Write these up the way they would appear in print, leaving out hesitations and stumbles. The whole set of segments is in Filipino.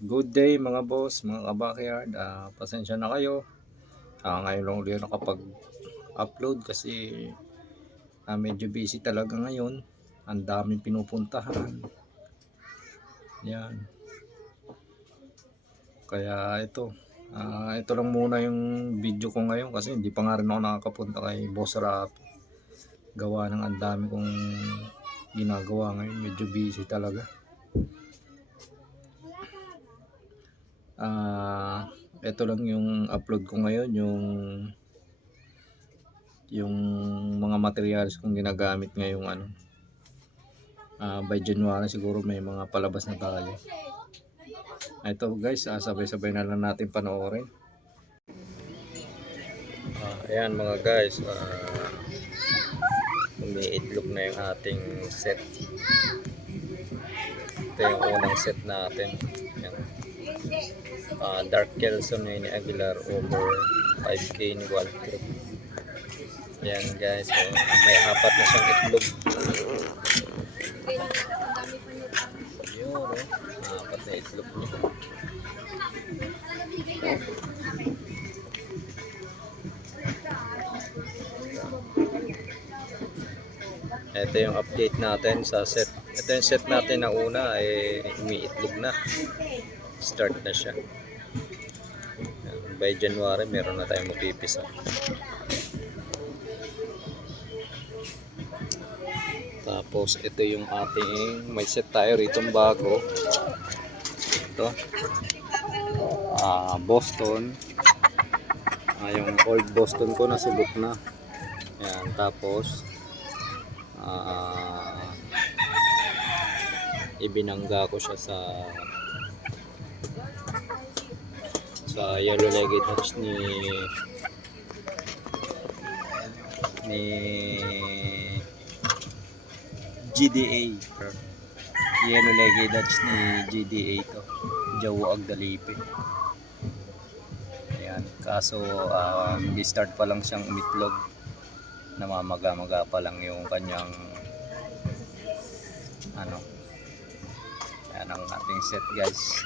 Good day mga boss, mga kabakyard. Pasensya na kayo. Ngayon lang ulit nakapag-upload kasi medyo busy talaga ngayon. Ang daming pinupuntahan. Yan. Kaya ito lang muna yung video ko ngayon kasi hindi pa nga rin ako nakakapunta kay Boss Rap. Gawa ng ang dami kong ginagawa ngayon. Medyo busy talaga. Ito lang yung upload ko ngayon, yung mga materials kong ginagamit ngayong by January siguro may mga palabas na tayo. Ito guys, sabay-sabay na lang natin panoorin. Ayan mga guys, umiitlog na yung ating set. Ito yung unang set natin. Ayan. Dark Kelson ni Aguilar over 5K ni Walter. Ayan guys, so, may apat na siyang itlog. Yun, apat na itlog niya. Ito yung update natin sa set. Ito yung set natin na una ay umiitlog na. Start na siya. By January meron na tayong mapipisa. Tapos ito yung ating may set tayo rito bago. Ito. Boston. Yung old Boston ko nasubok na. Ayan, tapos ibinangga ko siya sa yellow-legged hatch ni GDA. Yellow-legged hatch ni GDA to, Jawo Agdalipe. Ayan, kaso hindi start pa lang siyang umitlog, namamaga-maga pa lang yung kanyang ayan ang ating set guys.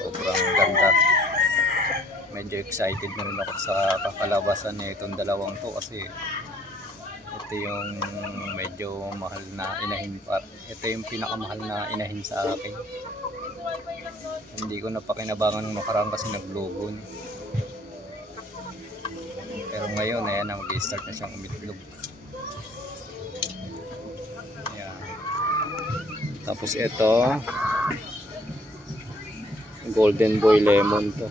Sobrang ganda. Medyo excited na rin ako sa kakalabasan na itong dalawang to kasi ito yung medyo mahal na inahin pa. Ito yung pinakamahal na inahin sa akin. Hindi ko napakinabangan ng nakaraan kasi naglogon. Pero ngayon ayan na, mag-start na siyang umitlog. Ayan. Tapos ito Golden Boy Lemon to.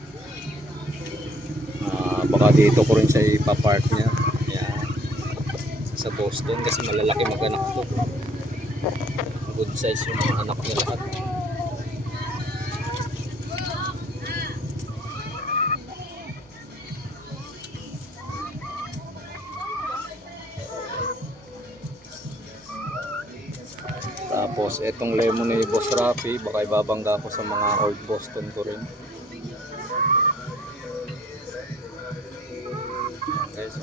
Baka dito ko rin siya ipapark niya. Ayan. Sa Boston kasi malalaki mag-anak to. Good size yung mga anak niya lahat. Tapos itong lemon ni Boss Rafi, baka ibabangga ko sa mga old Boston ko rin. Guys,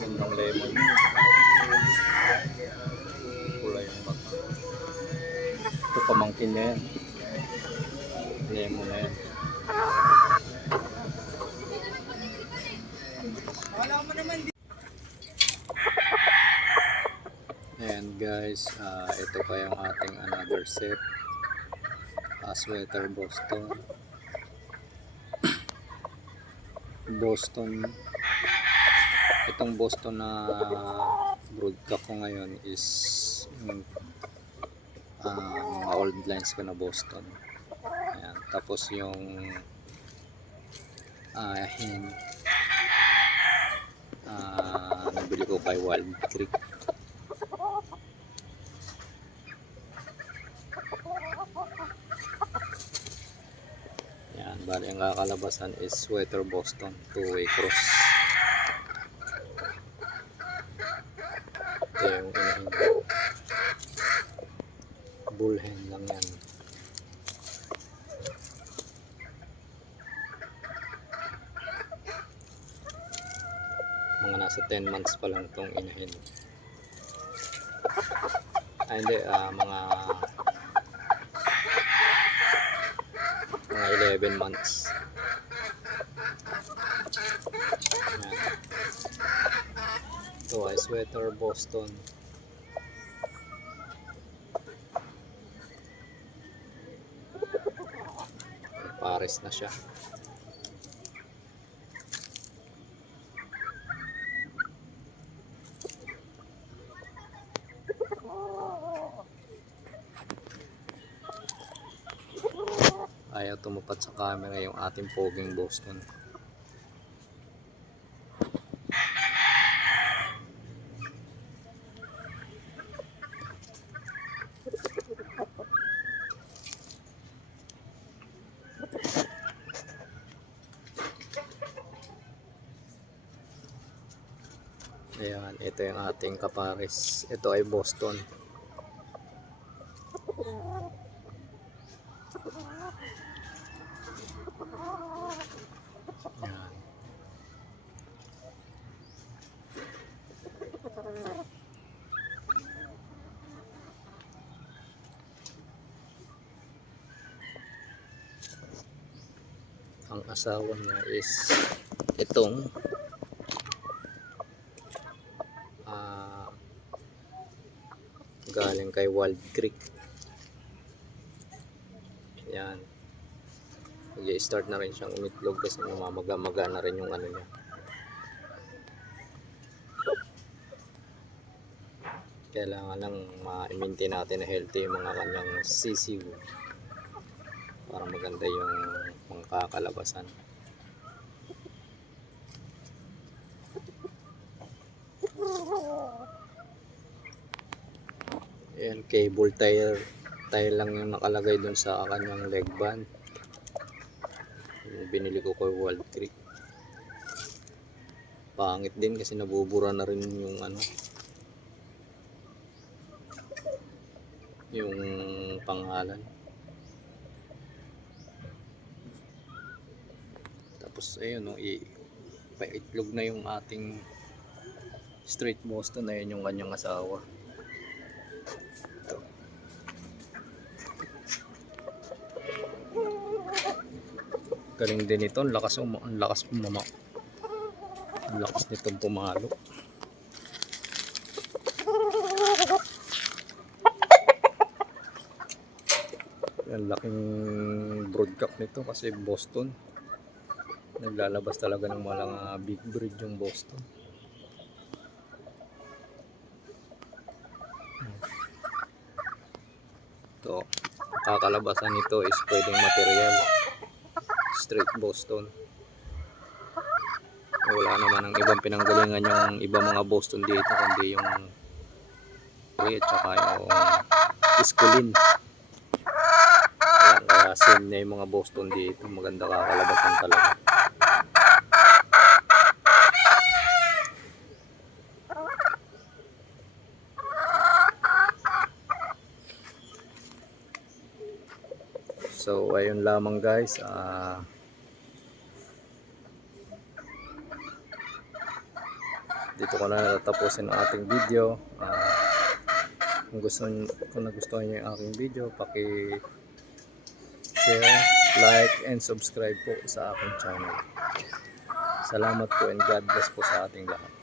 gandang lemon. Kulay yung mata. Ito pamangkin na yan. Lemon na yan. And guys, ito pa yung ating another set. Sweater Boston. Itong Boston na broadcast ko ngayon is mga old lines ko na Boston. Ayan. Tapos yung nabili ko kay Wild Creek. Yan, bali ang kakalabasan is Sweater Boston 2-way cross. Ito yung inahin. Bullhen lang yan. Mga nasa 10 months pa lang itong inahin. Ay, hindi, mga 11 months. Ayan. Ito ay sweater Boston. Pares na siya. Ayaw tumapat sa camera yung ating poging Boston. Ayan, ito yung ating kapares. Ito ay Boston. Ayan. Ang asawa niya is itong galing kay Wild Creek. Yan. Mag-i-start na rin siyang umitlog kasi mamamaga-maga na rin yung ano niya. Kailangan lang ma-maintain natin na healthy yung mga kanyang sisiw para maganda yung pangkakalabasan. Ayan, cable tire lang yung nakalagay dun sa kanyang leg band. Yung binili ko kay Wild Creek. Pangit din kasi nabubura na rin yung ano, yung pangalan. Tapos ayun, no, paitlog na yung ating straight Boston. Ayun yung kanyang asawa. Ito. Galing din ito, ang lakas nitong pumalo. Ang laking broadcock nito kasi Boston. Naglalabas talaga ng mga big breed yung Boston. Ito, kakalabasan nito is pwedeng material. Straight Boston. Wala naman ang ibang pinanggalingan yung ibang mga Boston dito kundi yung at saka yung Iskulin. Kaya same na yung mga Boston dito. Maganda kakalabasan talaga. So ayun lamang guys. Dito ko na natapusin ang ating video. Kung nagustuhan niyo yung aking video, paki-share, like, and subscribe po sa aking channel. Salamat po and God bless po sa ating lahat.